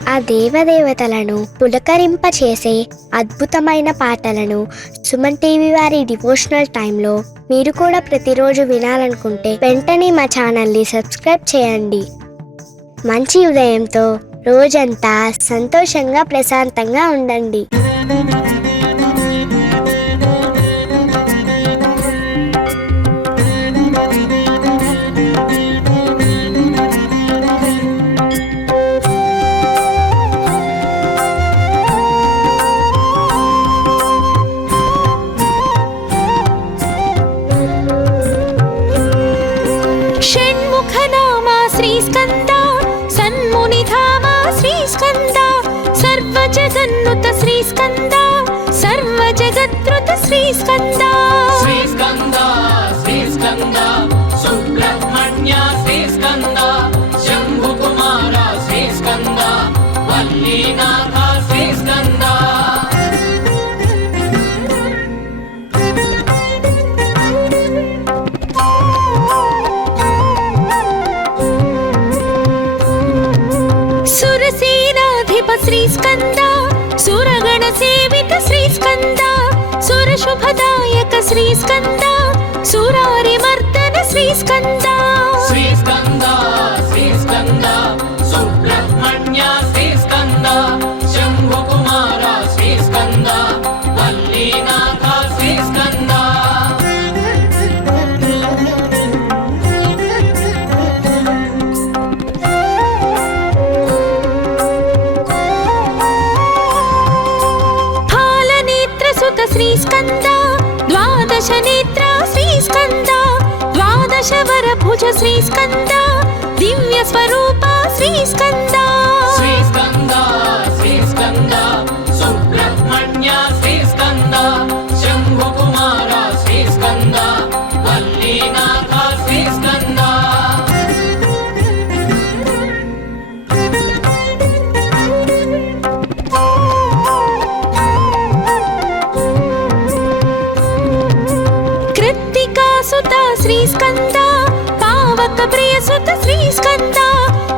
ఆ దేవదేవతలను పులకరింపచేసే అద్భుతమైన పాటలను సుమన్ టీవీ వారి డివోషనల్ టైంలో మీరు కూడా ప్రతిరోజు వినాలనుకుంటే వెంటనే మా ఛానల్ని సబ్స్క్రైబ్ చేయండి. మంచి ఉదయంతో రోజంతా సంతోషంగా ప్రశాంతంగా ఉండండి. జగన్నుత శ్రీ స్కంద సర్వ జగత్రుత శ్రీ స్కంద శ్రీ స్కంద శ్రీ స్కంద సుబ్రహ్మణ్య శ్రీ స్కంద శంభు కుమార శ్రీ స్కంద వల్లీనాథ శ్రీ స్కంద సురసేనాధిప శ్రీ స్కంద సురగణ సేవిత శ్రీ స్కంద సుర శుభదాయక శ్రీ స్కంద సురారి మర్దన శ్రీ స్కంద శ్రీ స్కంద శ్రీ స్కంద సుబ్రహ్మణ్య శ్రీ స్కంద శంభు కుమార శ్రీ స్కంద వల్లీనాథ శ్రీ స్కంద శ్రీ స్కంద ద్వాదశ నేత్ర శ్రీ స్కంద ద్వాదశ వర భుజ శ్రీ స్కంద దివ్య స్వరూప శ్రీ స్కంద శ్రీ స్కంద శ్రీ స్కంద సుబ్రహ్మణ్య శ్రీ స్కంద శంభు కుమార శ్రీ స్కంద వల్లీనాథ శ్రీ స్కంద శ్రీ స్కంద పావక ప్రియ సుత శ్రీ స్కంద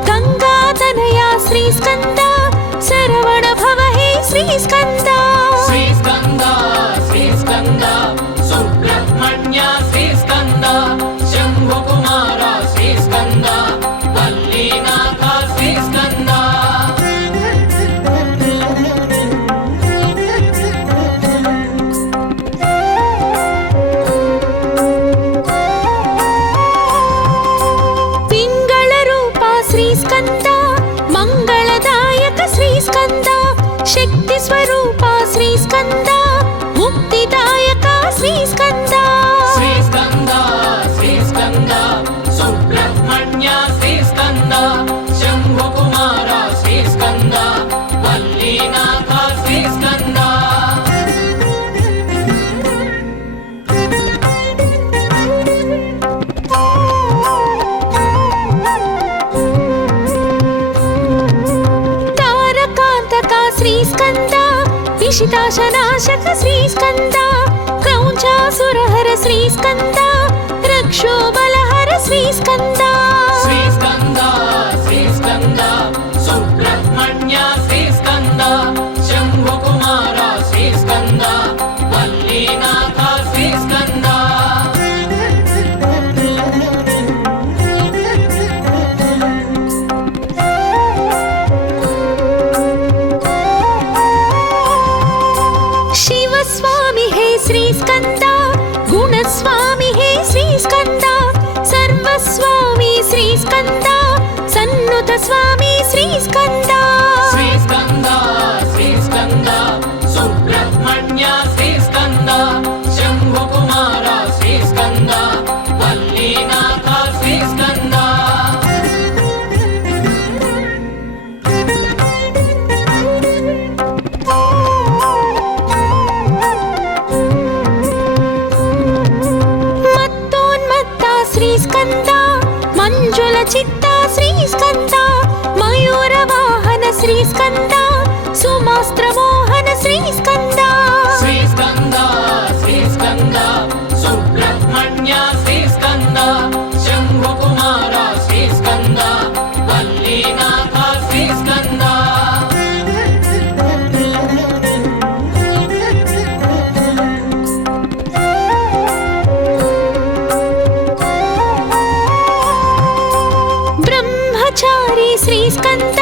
గంగా తనయ శ్రీ స్కంద శరవణ భవ హే శ్రీ స్కంద శ్రీ స్కంద శ్రీ స్కంద సుబ్రహ్మణ్య శ్రీ స్కంద శంభు కుమార శ్రీ స్కంద వల్లీనాథ శ్రీ స్కంద శక్తి స్వరూప శ్రీ స్కంద ముక్తిదాయక శ్రీ స్కంద శ్రీ స్కంద శ్రీ స్కంద సుబ్రహ్మణ్య శ్రీ స్కంద శంభు కుమార శ్రీ స్కంద వల్లీనాథ శ్రీ స్కంద శ్రీ స్కంద విషితాశనాశక శ్రీ స్కంద క్రౌంచాసురహర శ్రీ స్కంద రక్షో బలహర శ్రీ స్కంద శ్రీ స్కంద శ్రీ స్కంద సుబ్రహ్మణ్య శ్రీ స్కంద శంభు కుమార శ్రీ స్కంద వల్లీనాథ శ్రీ స్కంద శ్రీ స్కంద గుణస్వామి హే శ్రీ స్కంద సర్వస్వామి శ్రీ స్కంద సన్నుత స్వామి శ్రీ స్కంద శ్రీ స్కంద శ్రీ స్కంద సుబ్రహ్మణ్య శ్రీ స్కంద శంభు కుమార శ్రీ స్కంద వల్లీనాథ శ్రీ స్కంద స్కంద మంజుల చిత్త శ్రీ స్కంద మయూర వాహన శ్రీ స్కంద సుమాస్త్ర మోహన శ్రీ స్కంద శ్రీ స్కంద శ్రీ స్కంద సుబ్రహ్మణ్య శ్రీ స్కంద శంభు కుమార శ్రీ స్కంద వల్లీనాథ శ్రీ స్కంద విహారీ శ్రీస్కంద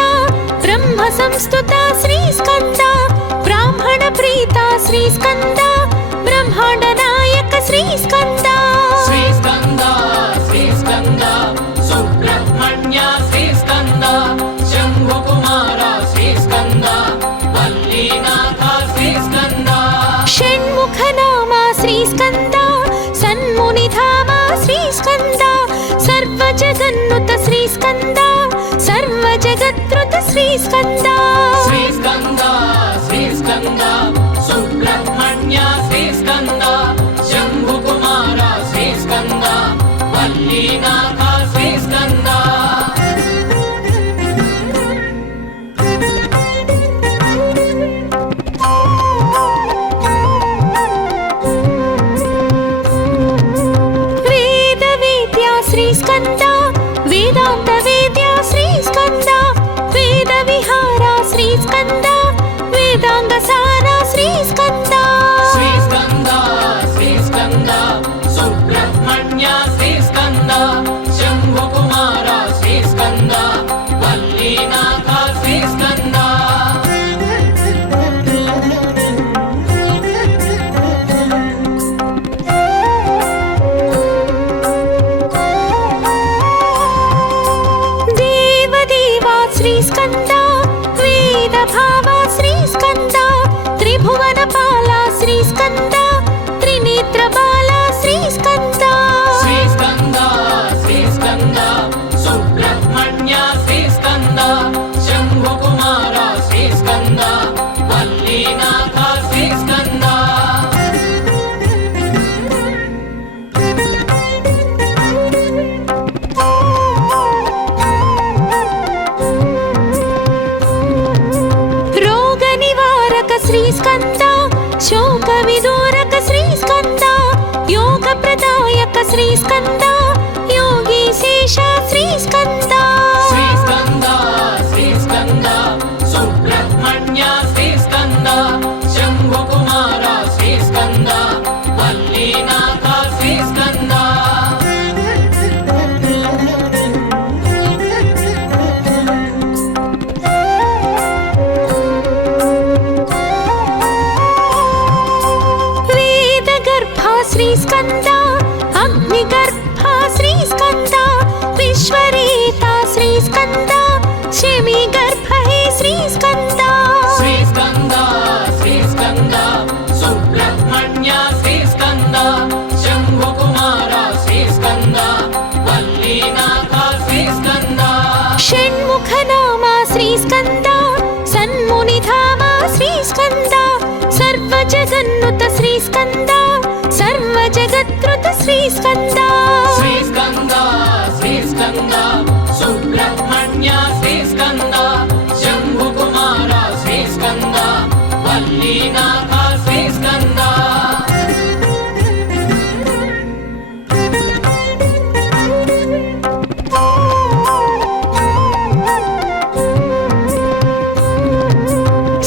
బ్రహ్మ సంస్తుత శ్రీస్కంద బ్రాహ్మణ ప్రీత శ్రీస్కంద బ్రహ్మాండ నాయక శ్రీస్కంద శ్రీస్కంద శ్రీస్కంద సుబ్రహ్మణ్య శ్రీస్కంద శంభుకుమార శ్రీస్కంద వల్లీనాథ శ్రీస్కంద షణ్ముఖ నామ శ్రీస్కంద సన్మునిధామ శ్రీస్కంద సర్వ జగన్నుత శ్రీస్కంద సర్వ జగత్రుత శ్రీస్కంద శ్రీస్కంద శ్రీస్కంద సుబ్రహ్మణ్య శ్రీస్కంద శంభుకుమార శ్రీస్కంద వల్లీనాథ శ్రీస్కంద వేద వేద్య శ్రీస్కంద వేదాంత వేద్య శ్రీస్కంద వేద విహార శ్రీస్కంద వేదాంగ సార శ్రీస్కంద శ్రీస్కంద శ్రీస్కంద సుబ్రహ్మణ్య శ్రీస్కంద శంభుకుమార శ్రీస్కంద వల్లీనాథ శ్రీస్కంద దేవదేవ శ్రీస్కంద వేద భావ శ్రీస్కంద త్రిభువన పాల శ్రీస్కంద త్రినేత్ర బాల శ్రీస్కంద శ్రీస్కంద శ్రీస్కంద సుబ్రహ్మణ్య శ్రీస్కంద శంభుకుమార శ్రీస్కంద వల్లీనాథ శ్రీస్కంద రోగ నివారక శ్రీస్కంద శోక విదూరక శ్రీస్కంద యోగ ప్రదాయక శ్రీస్కంద యోగి శేష శ్రీస్కంద శ్రీస్కంద శ్రీస్కంద సుబ్రహ్మణ్య శ్రీస్కంద శంభుకుమార శ్రీస్కంద వల్లీనాథ శ్రీస్కంద వేద గర్భ శ్రీస్కంద అగ్ని గర్భ శ్రీస్కంద విశ్వరేత శ్రీస్కంద శమి గర్భ హే శ్రీస్కంద శ్రీస్కంద శ్రీస్కంద సుబ్రహ్మణ్య శ్రీస్కంద శంభుకుమార శ్రీస్కంద వల్లీనాథ శ్రీస్కంద షణ్ముఖ నామ శ్రీస్కంద సన్మునిధామ శ్రీస్కంద సర్వ జగన్నుత శ్రీస్కంద సర్వ జగత్రుత శ్రీస్కంద శ్రీస్కంద శ్రీస్కంద సుబ్రహ్మణ్య శ్రీస్కంద శంభుకుమార శ్రీస్కంద వల్లీనాథ శ్రీస్కంద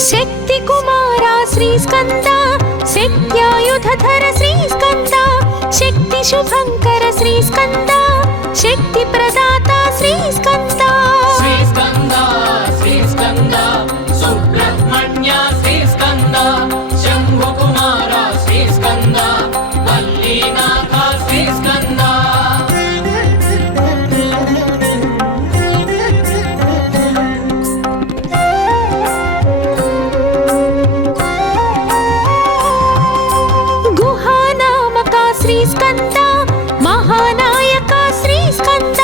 శక్తి కుమార శ్రీస్కంద శక్త్యాయుధర శ్రీస్కంద శక్తి శుభంకర శ్రీస్కంద శక్తి ప్రదాత శ్రీస్కంద శ్రీస్కంద శ్రీస్కంద సుబ్రహ్మణ్య శ్రీస్కంద శంభుకుమార శ్రీస్కంద వల్లీనాథ శ్రీస్కంద గుహానామక శ్రీస్కంద మహానాయక శ్రీస్కంద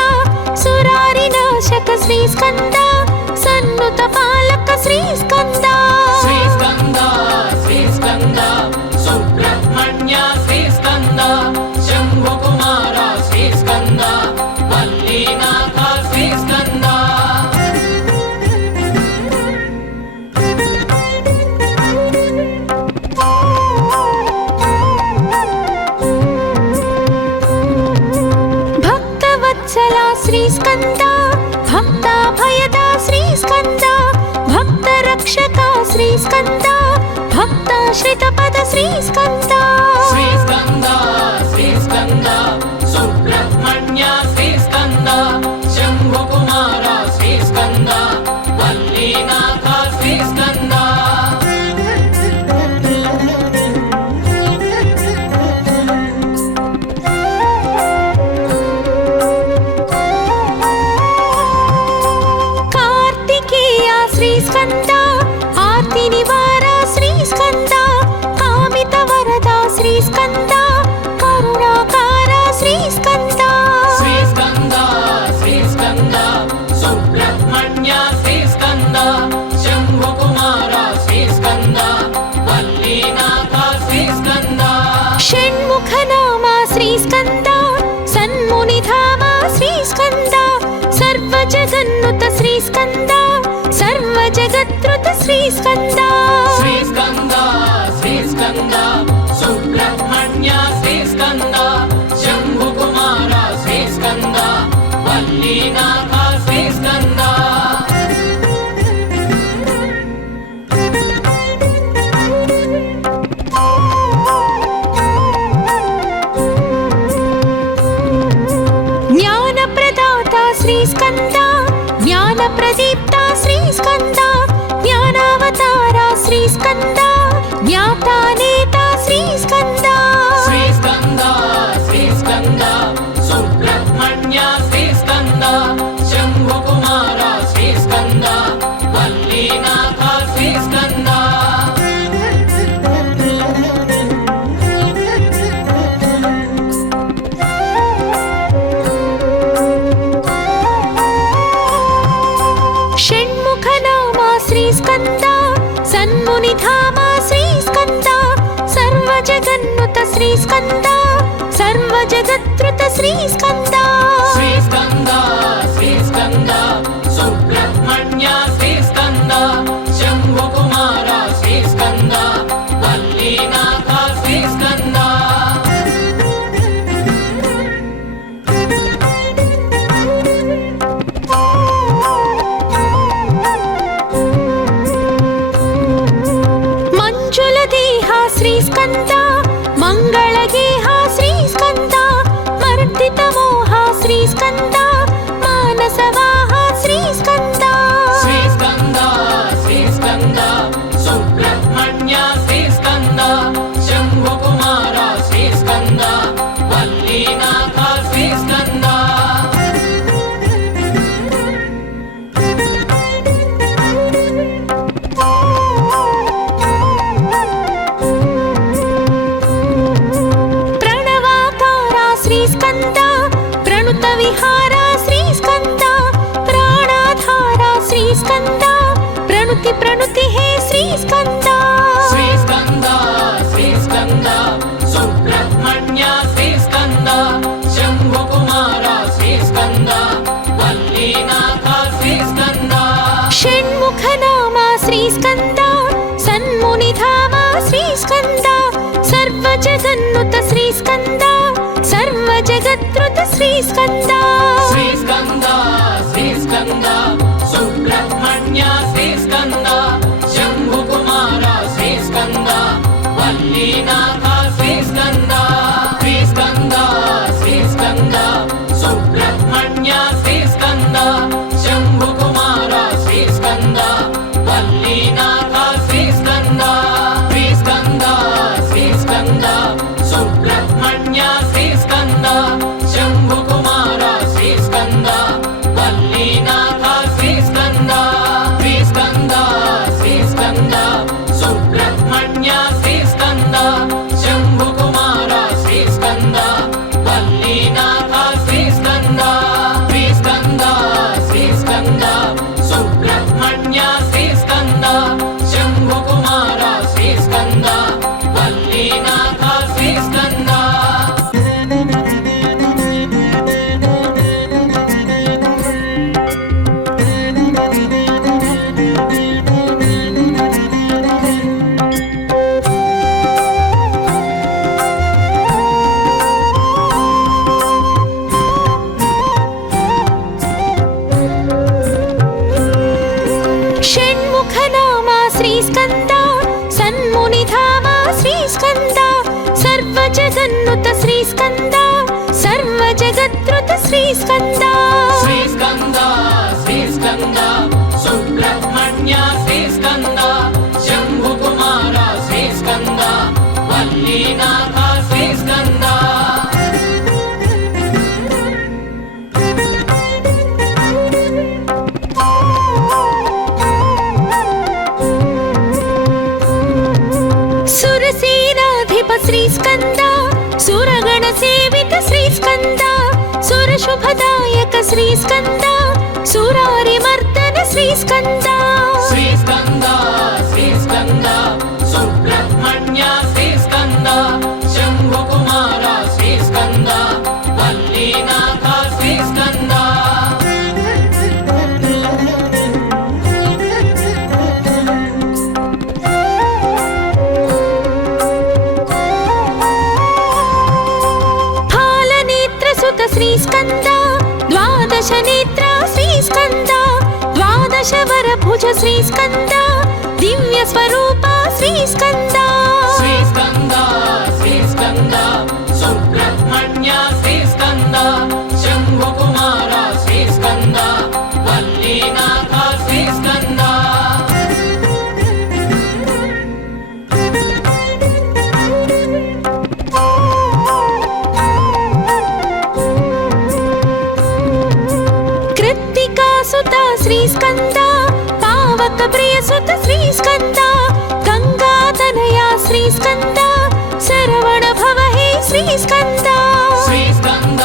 సురారి నాశక శ్రీస్కంద సన్నుత పాలక శ్రీస్కంద శ్రీస్కంద శ్రీస్కంద సుబ్రహ్మణ్య శ్రీస్కంద శంభుకుమార శ్రీస్కంద వల్లీనాథ శ్రీస్కంద భక్తవత్సల శ్రీస్కంద భక్తాభయద శ్రీస్కంద భక్త రక్షక శ్రీస్కంద భక్తాశ్రిత పద శ్రీస్కంద శ్రీస్కంద శ్రీస్కంద సుబ్రహ్మణ్య శ్రీస్కంద శంభుకుమార శ్రీ శ్రీస్కంద వల్లీనాథ శ్రీస్కంద కార్తికేయ శ్రీస్కంద ఆర్తి నివార శ్రీస్కంద కామిత వరద శ్రీస్కంద కరుణాకార శ్రీస్కంద శ్రీస్కంద శ్రీస్కంద సుబ్రహ్మణ్య శ్రీస్కంద శంభుకుమార శ్రీస్కంద వల్లీనాథ శ్రీస్కంద షణ్ముఖ నామ శ్రీస్కంద సన్మునిధామ శ్రీస్కంద సర్వ జగన్నుత శ్రీస్కంద సర్వ జగత్రుత శ్రీస్కంద శ్రీస్కంద శ్రీస్కంద సుబ్రహ్మణ్య శ్రీస్కంద శంభుకుమార శ్రీస్కంద వల్లీనాథ శ్రీస్కంద జ్ఞాన ప్రదాత శ్రీస్కంద జ్ఞాన ప్రదీప్త శ్రీస్కంద జ్ఞానావతార శ్రీస్కంద జ్ఞాతా నేత శ్రీస్కంద శ్రీస్కంద శ్రీస్కంద సుబ్రహ్మణ్య శ్రీస్కంద శంభుకుమార శ్రీస్కంద వల్లీనాథ శ్రీస్కంద షణ్ముఖ నామ శ్రీస్కంద సన్మునిధామ శ్రీస్కంద సర్వ జగన్నుత శ్రీస్కంద సర్వ జగత్రుత శ్రీస్కంద శ్రీస్కంద శ్రీస్కంద సుబ్రహ్మణ్య శ్రీస్కంద శంభుకుమార శ్రీస్కంద వల్లీనాథ శ్రీస్కంద మంజుల దేహ శ్రీస్కంద మంగళగేహ శ్రీస్కంద మర్దిత మోహ శ్రీస్కంద మానసవాహ శ్రీస్కంద శ్రీస్కంద శ్రీస్కంద సుబ్రహ్మణ్య శ్రీస్కంద శంభుకుమార శ్రీస్కంద వల్లీనాథ శ్రీస్కంద ప్రణవాకార శ్రీస్కంద ప్రణుత విహార శ్రీస్కంద ప్రాణాధార శ్రీస్కంద ప్రణుతి ప్రణుతి హే శ్రీస్కంద శ్రీస్కంద శ్రీస్కంద సుబ్రహ్మణ్య శ్రీస్కంద శంభుకుమార శ్రీస్కంద వల్లీనాథ శ్రీస్కంద షణ్ముఖ నామ శ్రీస్కంద సన్మునిధామ శ్రీస్కంద సర్వ జగన్నుత శ్రీస్కంద సర్వ జగత్రుత శ్రీస్కంద శ్రీస్కంద శ్రీస్కంద సుబ్రహ్మణ్య శ్రీస్కంద శంభుకుమార శ్రీస్కంద వల్లీనాథ శ్రీస్కంద శ్రీస్కంద శ్రీస్కంద సుబ్రహ్మణ్య శ్రీస్కంద శంభుకుమార శ్రీస్కంద వల్లీనాథ శ్రీస్కంద శ్రీస్కంద శ్రీస్కంద సుబ్రహ్మణ్య శ్రీస్కంద శంభుకుమార శ్రీస్కంద వల్లీనాథ శ్రీస్కంద శ్రీస్కంద శ్రీస్కంద సుబ్రహ్మణ్య శ్రీస్కంద శంభుకుమార శ్రీస్కంద వల్లీనాథ శ్రీస్కంద శ్రీస్కంద శ్రీస్కంద సుబ్రహ్మణ్య శ్రీస్కంద శంభుకుమార శ్రీస్కంద వల్లీనాథ శ్రీస్కంద షణ్ముఖ నామ శ్రీస్కంద సన్మునిధామ శ్రీస్కంద సర్వ జగన్నుత శ్రీస్కంద సర్వ జగత్రుత శ్రీస్కంద శ్రీస్కంద శ్రీస్కంద श्रीस्कन्द सुब्रह्मण्य श्रीस्कन्द शम्भुकुमार श्रीस्कन्द वल्लीनाथ श्रीस्कन्द सुरसेनाधिप श्रीस्कन्द सुरगण सेवित श्रीस्कन्द सुरशुभदायक श्रीस्कन्द सुरारिमर्दन श्रीस्कन्द श्रीस्कन्द श्रीस्कन्द सुब्रह्मण्य श्रीस्कन्द शम्भुकुमार श्रीस्कन्द वल्लीनाथ श्रीस्कन्द श्रीस्कन्द द्वादश नेत्र श्रीस्कन्द द्वादश वरभुज श्रीस्कन्द दिव्य स्वरूप श्रीस्कन्द श्रीस्कन्द श्रीस्कन्द सुब्रह्मण्य श्रीस्कन्द शम्भुकुमार श्रीस्कन्द वल्लीनाथ श्रीस्कन्द सुता श्रीस्कन्द पावक प्रिय सुत श्रीस्कन्द गंगातनया श्रीस्कन्द शरवण भव हे श्रीस्कन्द श्रीस्कन्द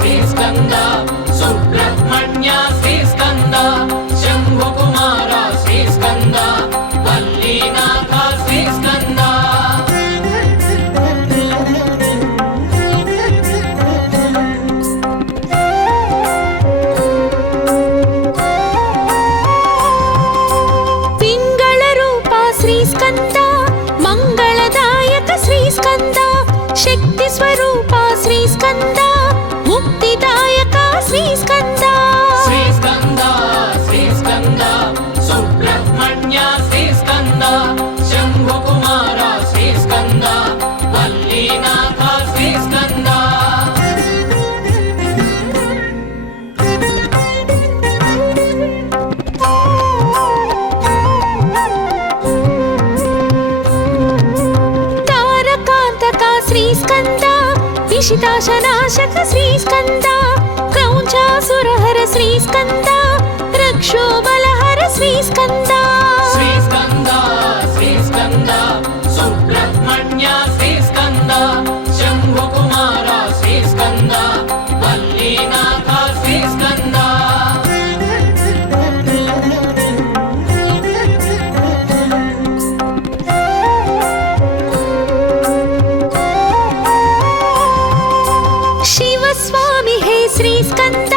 श्रीस्कन्द सुब्रह्मण्य श्रीस्कन्द शम्भुकुमार श्रीस्कन्द वल्लीनाथ श्रीस्कन्द श्रीस्कन्द मंगलदायक श्रीस्कन्द शक्ति स्वरूप श्रीस्कन्द मुक्तिदायक श्रीस्कन्द श्रीस्कन्द श्रीस्कन्द सुब्रह्मण्य श्रीस्कन्द शम्भुकुमार श्रीस्कन्द वल्लीनाथ श्रीस्कन्द श्रीस्कन्द विशिताशनाशक श्रीस्कन्द क्रौञ्चासुरहर श्रीस्कन्द रक्षोबलहर श्रीस्कन्द श्रीस्कन्द श्रीस्कन्द सुब्रह्मण्य श्रीस्कन्द शम्भुकुमार श्रीस्कन्द वल्लीनाथ श्रीस्कन्द श्रीस्कन्द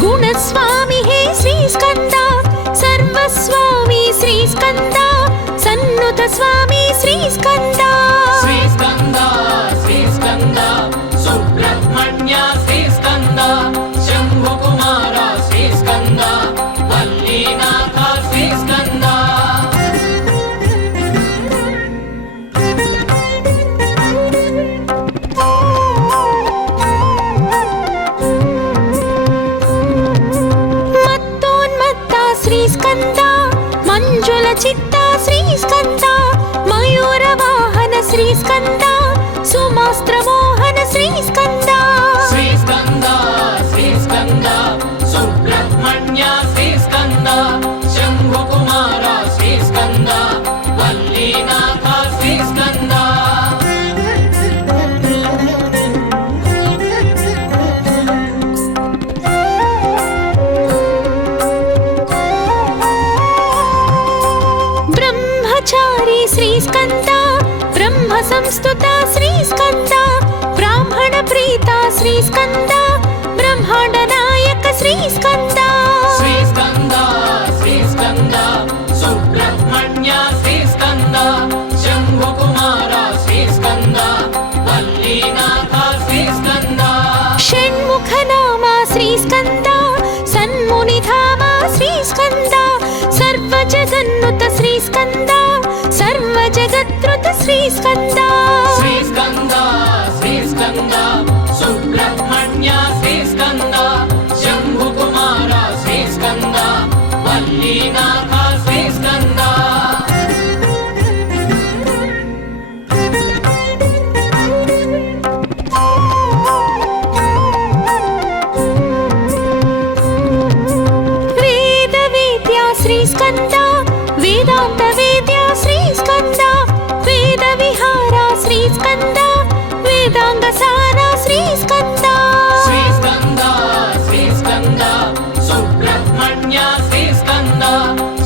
गुणस्वामी हे श्रीस्कन्द सर्वस्वामी श्रीस्कन्द सन्नुत स्वामी श्रीस्कन्द श्रीस्कन्द श्रीस्कन्द सुब्रह्मण्य श्रीस्कन्द शम्भुकुमार श्रीस्कन्द वल्लीनाथ श्रीस्कन्द श्रीस्कन्द मंजुल चित्ता श्रीस्कन्द मयूर वाहन श्रीस्कन्द सुमास्त्र मोहन श्रीस्कन्द श्रीस्कन्द श्रीस्कन्द सुब्रह्मण्य श्रीस्कन्द शम्भुकुमार श्रीस्कन्द वल्लीनाथ श्रीस्कन्द श्रीस्कन्द ब्रह्म संस्तुता श्रीस्कन्द ब्राह्मण प्रीता श्रीस्कन्द ब्रह्मांड नायक श्रीस्कन्द श्रीस्कन्द श्रीस्कन्द सुब्रह्मण्य श्रीस्कन्द शम्भुकुमार श्रीस्कन्द वल्लीनाथ श्रीस्कन्द षण्मुख नाम श्रीस्कन्द सन्मुनिधाम श्रीस्कन्द सर्वजगन्नुत श्रीस्कन्द सर्वजगत्कृत श्रीस्कन्द श्रीस्कन्द श्रीस्कन्द सुब्रह्मण्य श्रीस्कन्द शम्भुकुमार श्रीस्कन्द వల్లీనాథ శ్రీస్కంద వేద వేద్య శ్రీస్కంద వేదాంత వేద్య శ్రీస్కంద వేద విహార శ్రీస్కంద వేదాంగ సార శ్రీస్కంద శ్రీస్కంద శ్రీస్కంద సుబ్రహ్మణ్య శ్రీస్కంద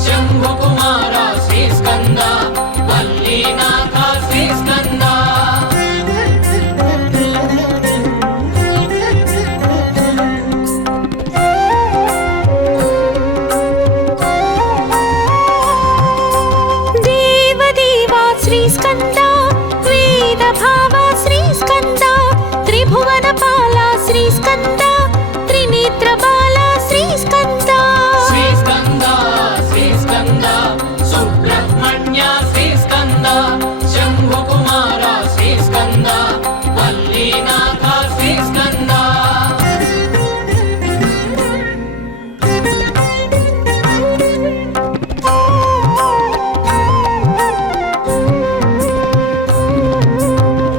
శంభుకుమార శ్రీస్కంద వల్లీనాథ శ్రీస్కంద దేవదేవా శ్రీస్కంద వేద భావ శ్రీస్కంద త్రిభువన పాల శ్రీస్కంద త్రినేత్ర బాల శ్రీస్కంద శ్రీస్కంద శ్రీస్కంద సుబ్రహ్మణ్య శ్రీస్కంద శంభుకుమార శ్రీస్కంద వల్లీనాథ శ్రీస్కంద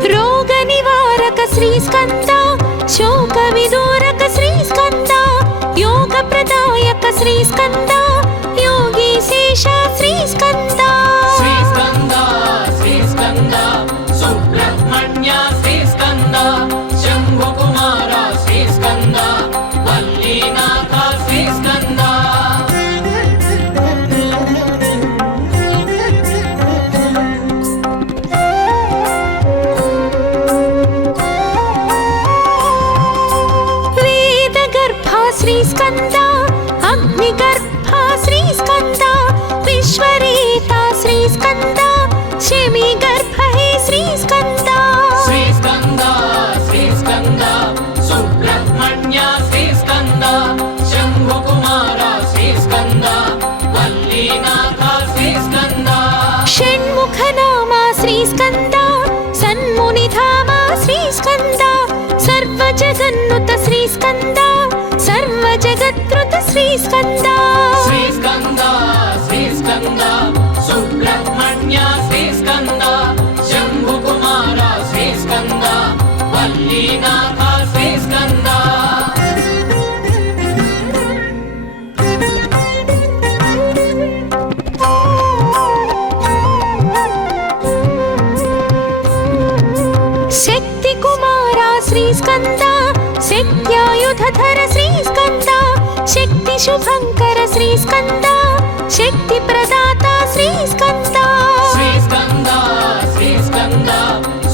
రోగ నివారక శ్రీస్కంద శోక విదూరక శ్రీస్కంద యోగ ప్రదాయక శ్రీస్కంద యోగీశేష శ్రీస్కంద శ్రీస్కంద శ్రీస్కంద సుబ్రహ్మణ్య శ్రీస్కంద శంభుకుమార శ్రీస్కంద వల్లీనాథ శ్రీస్కంద వేద గర్భ శ్రీస్కంద అగ్ని గర్భ శ్రీస్కంద విశ్వరేత శ్రీస్కంద శమి గర్భ హే శ్రీస్కంద శ్రీస్కంద శ్రీస్కంద సుబ్రహ్మణ్య శ్రీస్కంద శంభుకుమార శ్రీస్కంద వల్లీనాథ శ్రీస్కంద షణ్ముఖ నామ శ్రీస్కంద సన్మునిధామ శ్రీస్కంద సర్వ జగన్నుత శ్రీస్కంద సర్వ జగత్రుత శ్రీస్కంద శ్రీస్కంద శ్రీస్కంద సుబ్రహ్మణ్య శ్రీస్కంద శంభుకుమార శ్రీస్కంద వల్లీనాథ శ్రీస్కంద శక్తి కుమార శ్రీస్కంద శక్త్యాయుధర శ్రీస్కంద శక్తి శుభంకర శ్రీస్కంద శక్తి ప్రదాత శ్రీస్కంద శ్రీస్కంద శ్రీస్కంద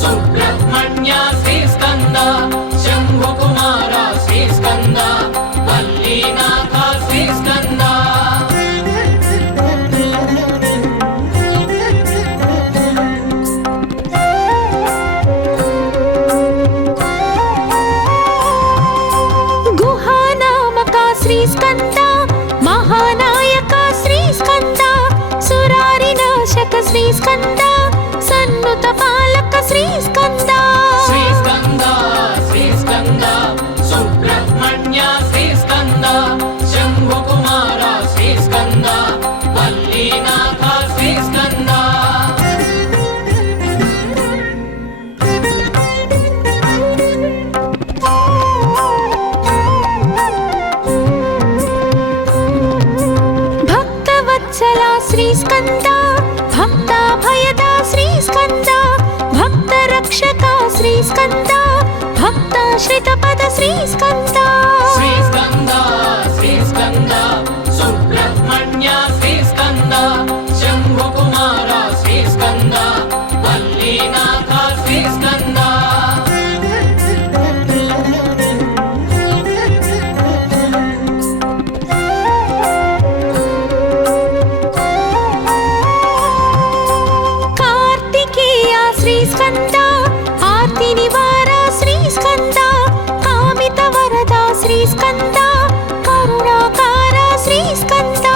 సుబ్రహ్మణ్య శ్రీస్కంద శంభుకుమార శ్రీస్కంద వల్లీనాథ శ్రీస్కంద గుహానామక శ్రీస్కంద మహానాయక శ్రీస్కంద సురారినాశక శ్రీస్కంద సన్నుత పాలక శ్రీస్కంద శ్రీస్కంద శ్రీస్కంద సుబ్రహ్మణ్య శ్రీస్కంద శంభుకుమార శ్రీస్కంద వల్లీనాథ శ్రీస్కంద భక్తవత్సల శ్రీస్కంద భక్తాభయద శ్రీస్కంద భక్త రక్షక శ్రీస్కంద భక్తాశ్రిత పద శ్రీస్కంద శ్రీస్కంద శ్రీస్కంద సుబ్రహ్మణ్య శ్రీస్కంద శంభుకుమార శ్రీస్కంద వల్లీనాథ శ్రీస్కంద కార్తికేయ శ్రీస్కంద ఆర్తి నివార శ్రీస్కంద కామిత వరద శ్రీస్కంద కరుణాకార శ్రీస్కంద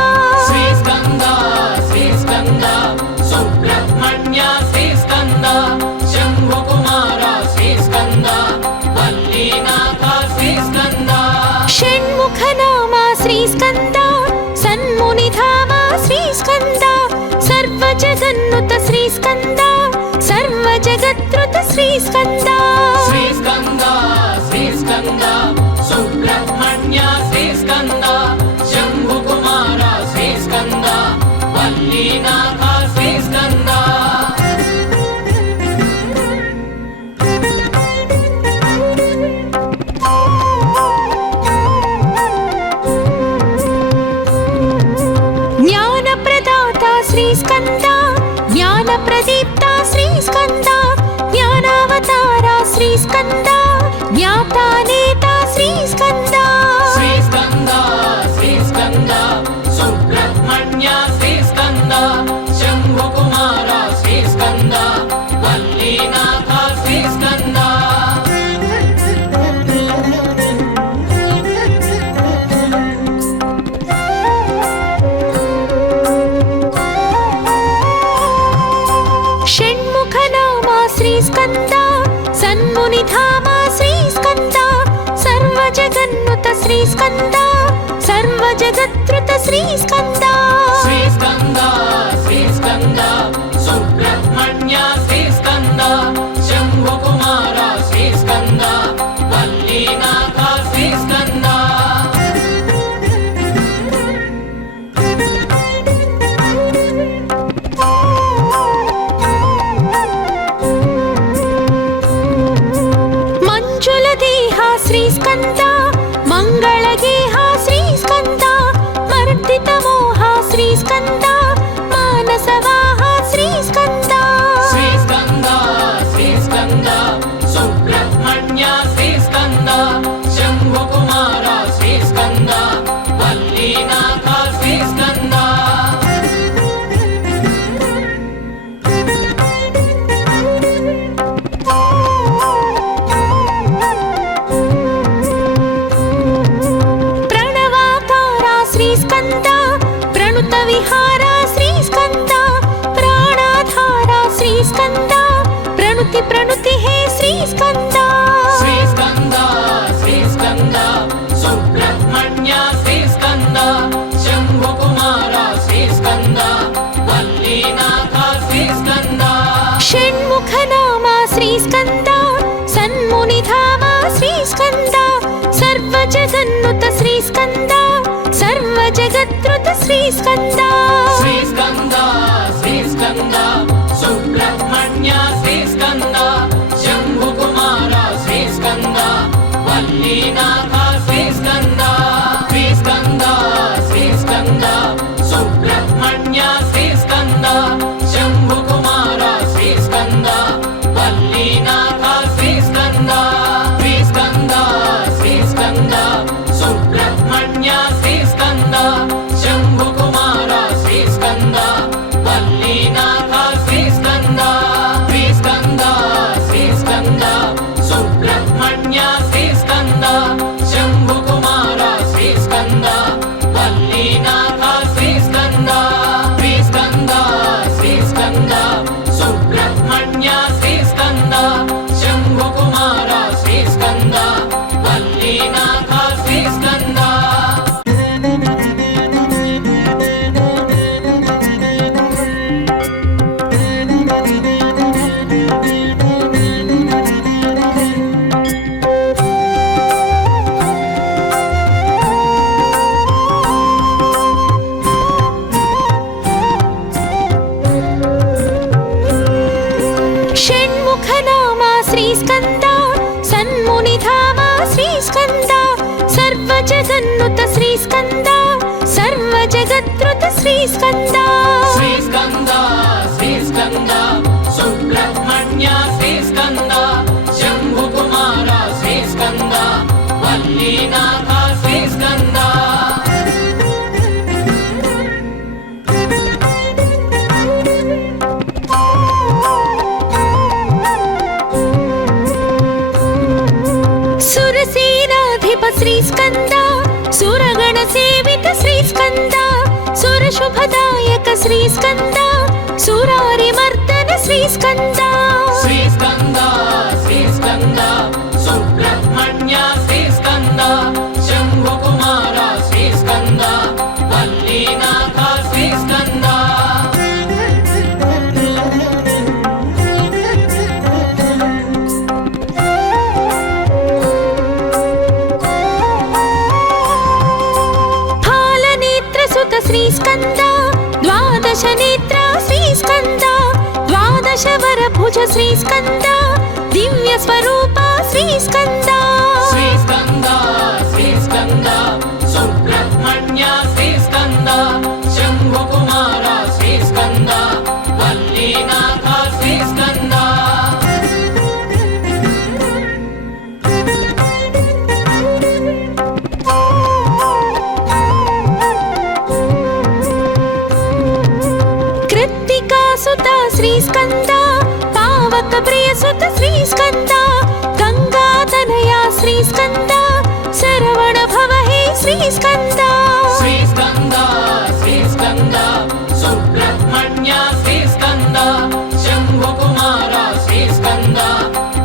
सर्वजगन्नुत श्रीस्कन्द सर्वजगत्कृत श्रीस्कन्द श्रीस्कन्द श्रीस्कन्द सुब्रह्मण्य श्रीस्कन्द शम्भुकुमार श्रीस्कन्द वल्लीनाथ श्रीस्कन्द ज्ञानप्रदाता श्रीस्कन्द ज्ञानप्रदीप्ता श्रीस्कन्द ज्ञानावतारा श्रीस्कन्द ज्ञाता नेता श्रीस्कन्द श्रीस्कन्द श्रीस्कन्द सुब्रह्मण्य श्रीस्कन्द शम्भुकुमार श्रीस्कन्द वल्लीनाथ श्रीस्कन्द षण्मुखनामा श्रीस्कन्द सन्मुनिधामा श्रीस्कन्द सर्वजगन्नुत श्रीस्कन्द सर्वजगत्कृत श्रीस्कन्द श्रीस्कन्द श्रीस्कन्द सुब्रह्मण्य श्रीस्कन्द शम्भुकुमार श्रीस्कन्द वल्लीनाथ श्रीस्कन्द मंजुलदेहा श्रीस्कन्द मंगलगेहा श्रीस्कन्द मर्दितमोहा श्रीस्कन्द मानसवाहा श्रीस्कन्द श्रीस्कन्द श्रीस्कन्द सुब्रह्मण्य श्रीस्कन्द शम्भुकुमार श्रीस्कन्द वल्लीनाथ श्रीस्कन्द प्रणवाकारा श्रीस्कन्द प्रणुतविहारा श्रीस्कन्द प्राणाधारा श्रीस्कन्द प्रणुति हे श्रीस्कन्द श्रीस्कन्द श्रीस्कन्द सुब्रह्मण्य श्रीस्कन्द शम्भुकुमार श्रीस्कन्द वल्लीनाथ श्रीस्कन्द षण्मुखनामा श्रीस्कन्द सन्मुनिधामा श्रीस्कन्द सर्वजगन्नुत श्रीस्कन्द सर्वजगत्कृत श्रीस्कन्द श्रीस्कन्द श्रीस्कन्द सुब्रह्मण्य श्रीस्कन्द शम्भुकुमार श्रीस्कन्द वल्लीनाथ श्रीस्कन्द श्रीस्कन्द श्रीस्कन्द सुब्रह्मण्य श्रीस्कन्द शम्भुकुमार श्रीस्कन्द वल्लीनाथ श्रीस्कन्द श्रीस्कन्द श्रीस्कन्द सुब्रह्मण्य श्रीस्कन्द शम्भुकुमार श्रीस्कन्द वल्लीनाथ श्रीस्कन्द श्रीस्कन्द श्रीस्कन्द सुब्रह्मण्य श्रीस्कन्द शम्भुकुमार श्रीस्कन्द वल्लीनाथ श्रीस्कन्द श्रीस्कन्द श्रीस्कन्द सुब्रह्मण्य श्रीस्कन्द शम्भुकुमार श्रीस्कन्द वल्लीनाथ श्रीस्कन्द षण्मुखनामा श्रीस्कन्द सन्मुनिधामा श्रीस्कन्द सर्वजगन्नुत श्रीस्कन्द सर्वजगत्कृत श्रीस्कन्द श्रीस्कन्द श्रीस्कन्द सुब्रह्मण्य श्रीस्कन्द शम्भुकुमार श्रीस्कन्द वल्लीनाथ श्रीस्कन्द सुरसेनाधिप श्रीस्कन्द सुरगण सेवित श्रीस्कन्द सुरशुभदायक श्रीस्कन्द सुरारिमर्दन श्रीस्कन्द श्रीस्कन्द श्रीस्कन्द सुब्रह्मण्य श्रीस्कन्द शम्भुकुमार श्रीस्कन्द वल्लीनाथ श्रीस्कन्द ద్వాదశ నేత్ర శ్రీస్కంద ద్వాదశ వరభుజ శ్రీస్కంద దివ్య స్వరూప శ్రీస్కంద శ్రీస్కంద శ్రీస్కంద సుబ్రహ్మణ్య శ్రీస్కంద శంభుకుమార శ్రీస్కంద వల్లీనాథ శ్రీస్కంద కృత్తికాసుత శ్రీస్కంద పావక ప్రియసుత శ్రీస్కంద గంగాతనయ శ్రీస్కంద శరవణ భవ హే శ్రీస్కంద శ్రీస్కంద శ్రీస్కంద సుబ్రహ్మణ్య శ్రీస్కంద శంభుకుమార శ్రీస్కంద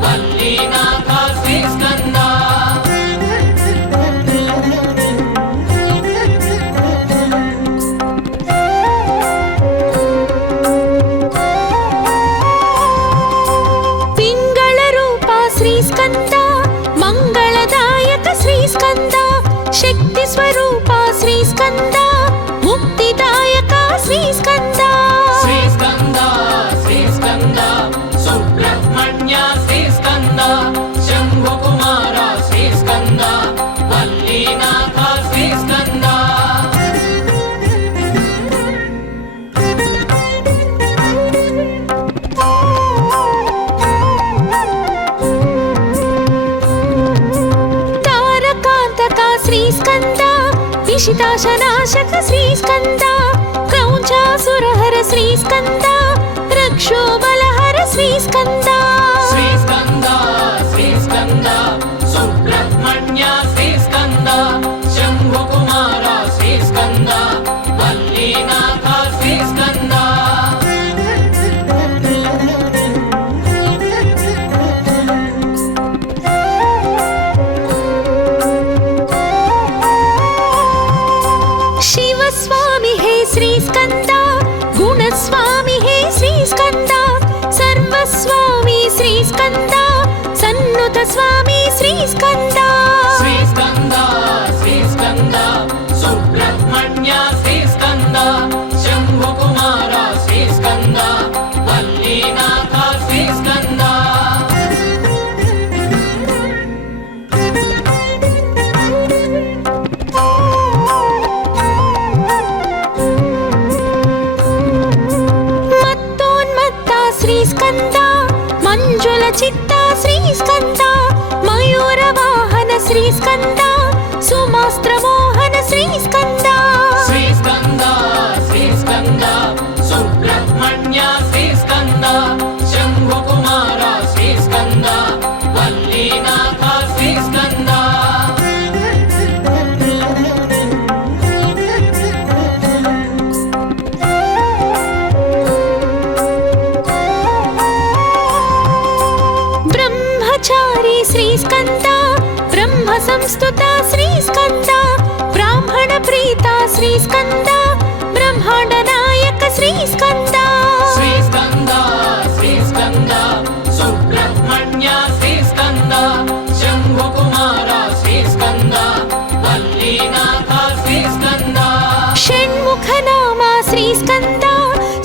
వల్లీనాథ శ్రీస్కంద పింగళ రూప శ్రీస్కంద మంగళదాయక శ్రీస్కంద శక్తి స్వరూప శ్రీస్కంద ముక్తిదాయక శ్రీస్కంద శ్రీస్కంద శ్రీస్కంద సుబ్రహ్మణ్య శ్రీస్కంద శంభుకుమార శ్రీస్కంద వల్లీనాథ శ్రీస్కంద తారకాంతక శ్రీస్కంద విషితాశనాశక శ్రీస్కంద క్రౌంచాసురహర శ్రీస్కంద రక్షోబలహర శ్రీస్కంద శ్రీస్కంద శ్రీస్కంద సుబ్రహ్మణ్య శ్రీస్కంద శంభుకుమార శ్రీస్కంద వల్లీనాథ శ్రీస్కంద శివస్వామి హే శ్రీస్కంద గుణస్వామి హే శ్రీస్కంద సర్వస్వామి శ్రీస్కంద సన్నుత స్వామి శ్రీస్కంద శ్రీస్కంద శ్రీస్కంద సుబ్రహ్మణ్య శ్రీస్కంద శంభుకుమార శ్రీస్కంద వల్లీనాథ శ్రీస్కంద మత్తోన్మత్త శ్రీస్కంద మంజుల చిత్త శ్రీస్కంద మయూర వాహన శ్రీస్కంద సుమాస్త్ర మోహన శ్రీస్కంద శ్రీస్కంద శ్రీస్కంద సుబ్రహ్మణ్య శ్రీస్కంద శంభుకుమార శ్రీస్కంద వల్లీనాథ శ్రీస్కంద బ్రహ్మచారి శ్రీస్కంద బ్రహ్మ సంస్తుత శ్రీస్కంద బ్రాహ్మణ ప్రీత శ్రీస్కంద బ్రహ్మాండ నాయక శ్రీస్కంద శ్రీస్కంద శ్రీస్కంద సుబ్రహ్మణ్య శ్రీస్కంద శంభుకుమార శ్రీస్కంద వల్లీనాథ శ్రీస్కంద షణ్ముఖ నామ శ్రీస్కంద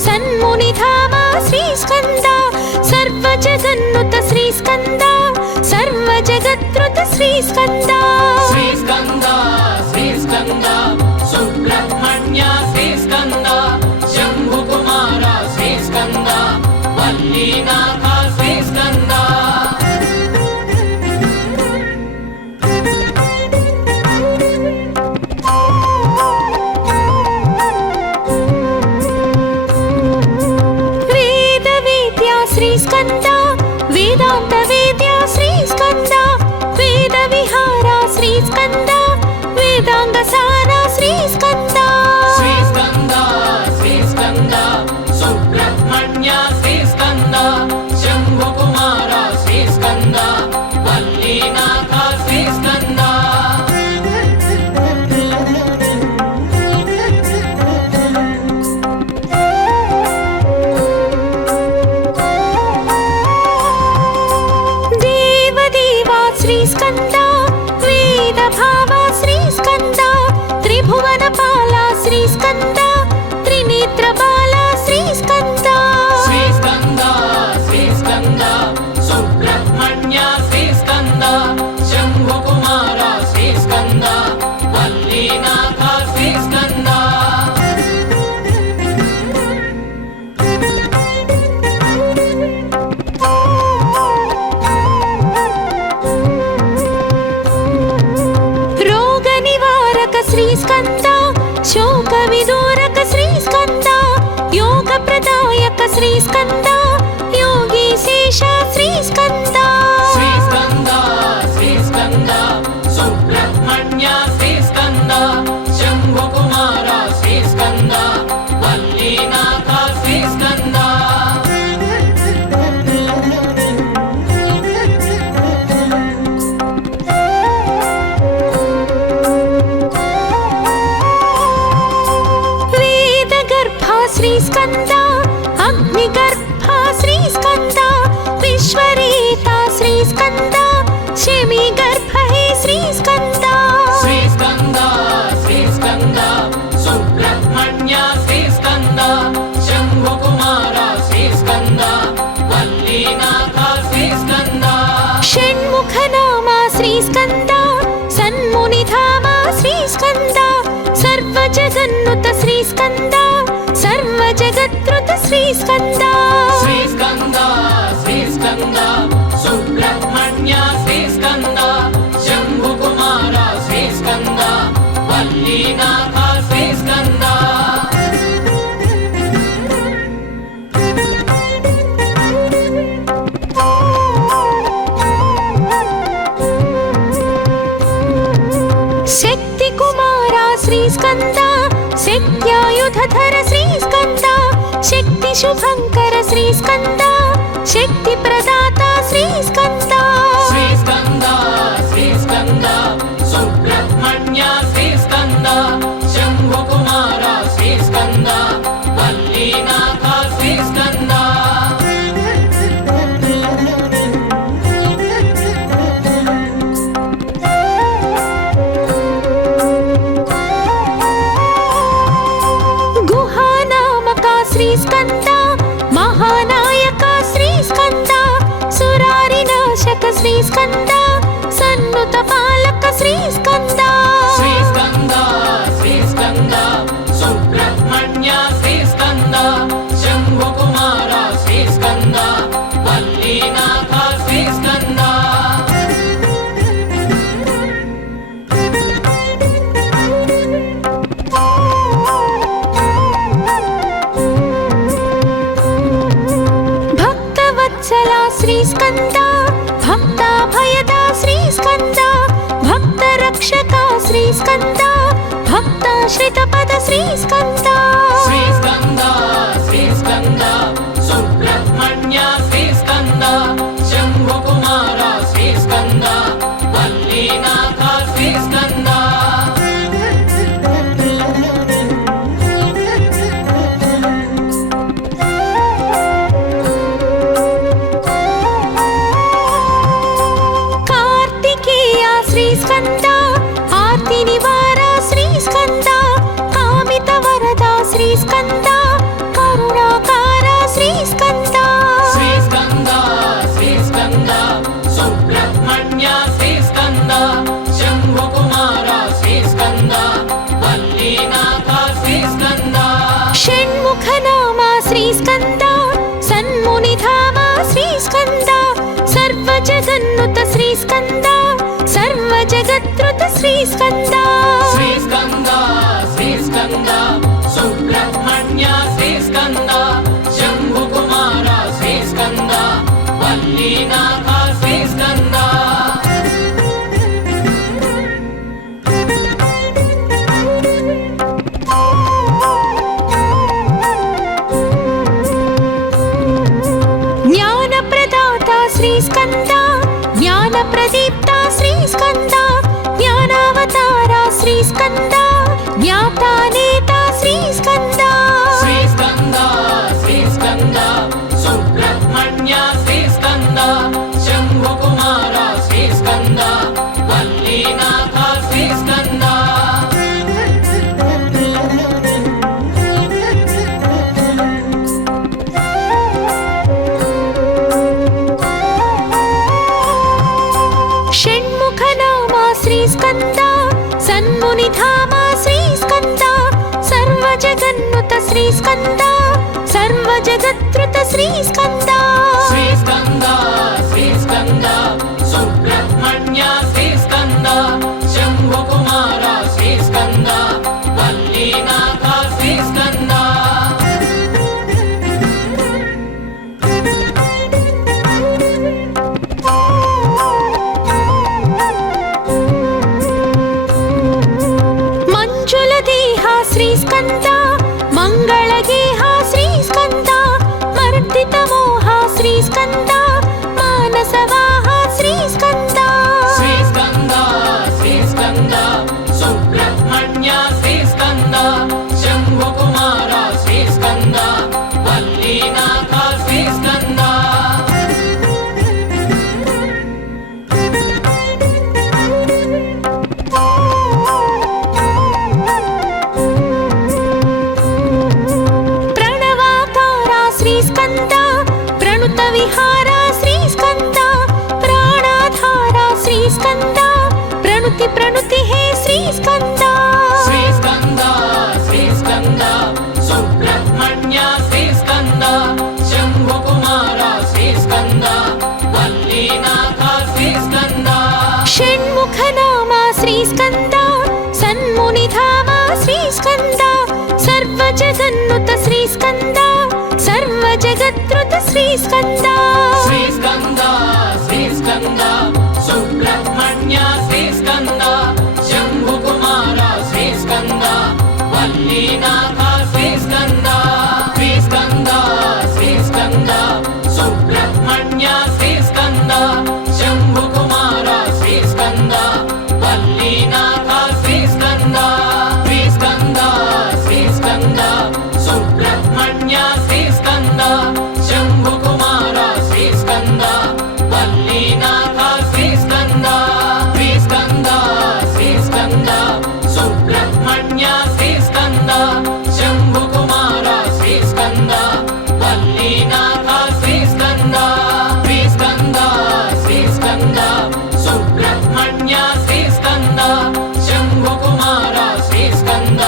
సన్మునిధామ శ్రీస్కంద సర్వ జగన్నుత శ్రీస్కంద సర్వ జగత్రుత శ్రీస్కంద శ్రీస్కంద శ్రీస్కంద సుబ్రహ్మణ్య శ్రీస్కంద శంభుకుమార శ్రీస్కంద వల్లీనాథ శ్రీస్కంద వేద వేద్య శ్రీస్కంద వేదాంత వేద్య శ్రీస్కంద వేద విహార శ్రీస్కంద వేదాంగ సార శ్రీస్కంద శ్రీస్కంద శ్రీస్కంద సుబ్రహ్మణ్య శ్రీస్కంద శంభుకుమార శ్రీస్కంద వల్లీనాథ శ్రీస్కంద దేవదేవా శ్రీస్కంద వేద భావ శ్రీస్కంద త్రిభువన పాల శ్రీస్కంద త్రినేత్ర శ్రీస్కంద యోగీశేష శ్రీస్కంద శ్రీస్కంద శ్రీస్కంద సుబ్రహ్మణ్య శ్రీస్కంద శంభుకుమార శ్రీస్కంద వల్లీనాథ శ్రీస్కంద వేదగర్భ శ్రీస్కంద అగ్నిగర్భ శ్రీస్కంద విశ్వరేత శ్రీస్కంద శమీగర్భ హే శ్రీస్కంద శ్రీస్కంద శ్రీస్కంద సుబ్రహ్మణ్య శ్రీస్కంద శంభుకుమార శ్రీస్కంద వల్లీనాథ శ్రీస్కంద షణ్ముఖ నామ శ్రీస్కంద సన్మునిధామ శ్రీస్కంద సర్వజగన్నుత శ్రీస్కంద సర్వజగత్రుత శ్రీస్కంద శ్రీస్కంద శ్రీస్కంద సుబ్రహ్మణ్య శ్రీస్కంద శంభుకుమార శ్రీస్కంద వల్లీనాథ శ్రీస్కంద శక్తి కుమార శ్రీస్కంద శక్త్యాయుధర శ్రీస్కంద శక్తి శుభంకర శ్రీస్కంద శక్తి ప్రదాత శ్రీస్కంద శ్రీస్కంద శ్రీస్కంద సుబ్రహ్మణ్య శ్రీస్కంద శంభుకుమార శ్రీస్కంద వల్లీనాథ శ్రీస్కంద గుహానామక శ్రీస్కంద మహానాయక శ్రీస్కంద సురారినాశక శ్రీస్కంద సన్నుత పాలక శ్రీస్కంద శ్రీస్కంద శ్రీస్కంద సుబ్రహ్మణ్య శ్రీస్కంద శంభుకుమార శ్రీస్కంద వల్లీనాథ శ్రీస్కంద భక్తవత్సల శ్రీస్కంద భక్తాభయద శ్రీస్కంద భక్తరక్షక శ్రీస్కంద భక్తాశ్రిత పద శ్రీస్కంద శ్రీస్కంద శ్రీస్కంద సుబ్రహ్మణ్య శ్రీస్కంద శంభుకుమార శ్రీస్కంద వల్లీనాథ శ్రీస్కంద కార్తికేయ శ్రీస్కంద ఆర్తి నివార శ్రీస్కంద కామిత వరద శ్రీస్కంద కరుణాకార శ్రీస్కంద శ్రీస్కంద శ్రీస్కంద సుబ్రహ్మణ్య శ్రీస్కంద శంభుకుమార శ్రీస్కంద వల్లీనాథ శ్రీస్కంద షణ్ముఖ నామ శ్రీస్కంద సన్మునిధామ శ్రీస్కంద సర్వజగన్నుత శ్రీస్కంద సర్వజగత్రుత శ్రీస్కంద శ్రీస్కంద శ్రీస్కంద సుబ్రహ్మణ్య శ్రీస్కంద శంభుకుమార శ్రీస్కంద వల్లీనాథ శ్రీస్కంద జ్ఞానప్రదాత శ్రీస్కంద జ్ఞానప్రదీప్త శ్రీస్కంద జ్ఞానావతార శ్రీస్కంద జ్ఞాతానేత శ్రీస్కంద శ్రీస్కంద శ్రీస్కంద సుబ్రహ్మణ్య శ్రీస్కంద శంభుకుమార శ్రీస్కంద వల్లీనాథ శ్రీస్కంద షణ్ముఖ నామ శ్రీస్కంద సన్మునిధామ శ్రీస్కంద సర్వజగన్నుత శ్రీస్కంద సర్వజగత్రుత శ్రీస్కంద శ్రీస్కంద శ్రీస్కంద సుబ్రహ్మణ్య శ్రీస్కంద శంభుకుమార శ్రీస్కంద వల్లీనాథ శ్రీస్కంద శ్రీస్కంద మానసవాహ శ్రీస్కంద శ్రీస్కంద శ్రీస్కంద సుబ్రహ్మణ్య శ్రీస్కంద శంభుకుమార శ్రీస్కంద వల్లీనాథ శ్రీస్కంద ప్రణవాకార శ్రీస్కంద ప్రణుత విహార శ్రీస్కంద ప్రాణాధార శ్రీస్కంద ప్రణుతి ప్రణుతి హే శ్రీస్కంద శ్రీస్కంద శ్రీస్కంద సుబ్రహ్మణ్య శ్రీస్కంద శంభుకుమార శ్రీస్కంద వల్లీనాథ శ్రీస్కంద షణ్ముఖ నామ శ్రీస్కంద సన్మునిధామ శ్రీస్కంద సర్వజగన్నుత శ్రీస్కంద సర్వజగత్రుత శ్రీస్కంద శ్రీస్కంద శ్రీస్కంద సుబ్రహ్మణ్య శ్రీస్కంద శంభుకుమార శ్రీస్కంద వల్లీనాథ శ్రీస్కంద శ్రీస్కంద శ్రీస్కంద సుబ్రహ్మణ్య శ్రీస్కంద శంభుకుమార శ్రీస్కంద వల్లీనాథ శ్రీస్కంద శ్రీస్కంద శ్రీస్కంద సుబ్రహ్మణ్య శ్రీస్కంద శంభుకుమార శ్రీస్కంద వల్లీనాథ శ్రీస్కంద శ్రీస్కంద శ్రీస్కంద సుబ్రహ్మణ్య శ్రీస్కంద శంభుకుమార శ్రీస్కంద వల్లీనాథ శ్రీస్కంద శ్రీస్కంద శ్రీస్కంద సుబ్రహ్మణ్య శ్రీస్కంద శంభుకుమార శ్రీస్కంద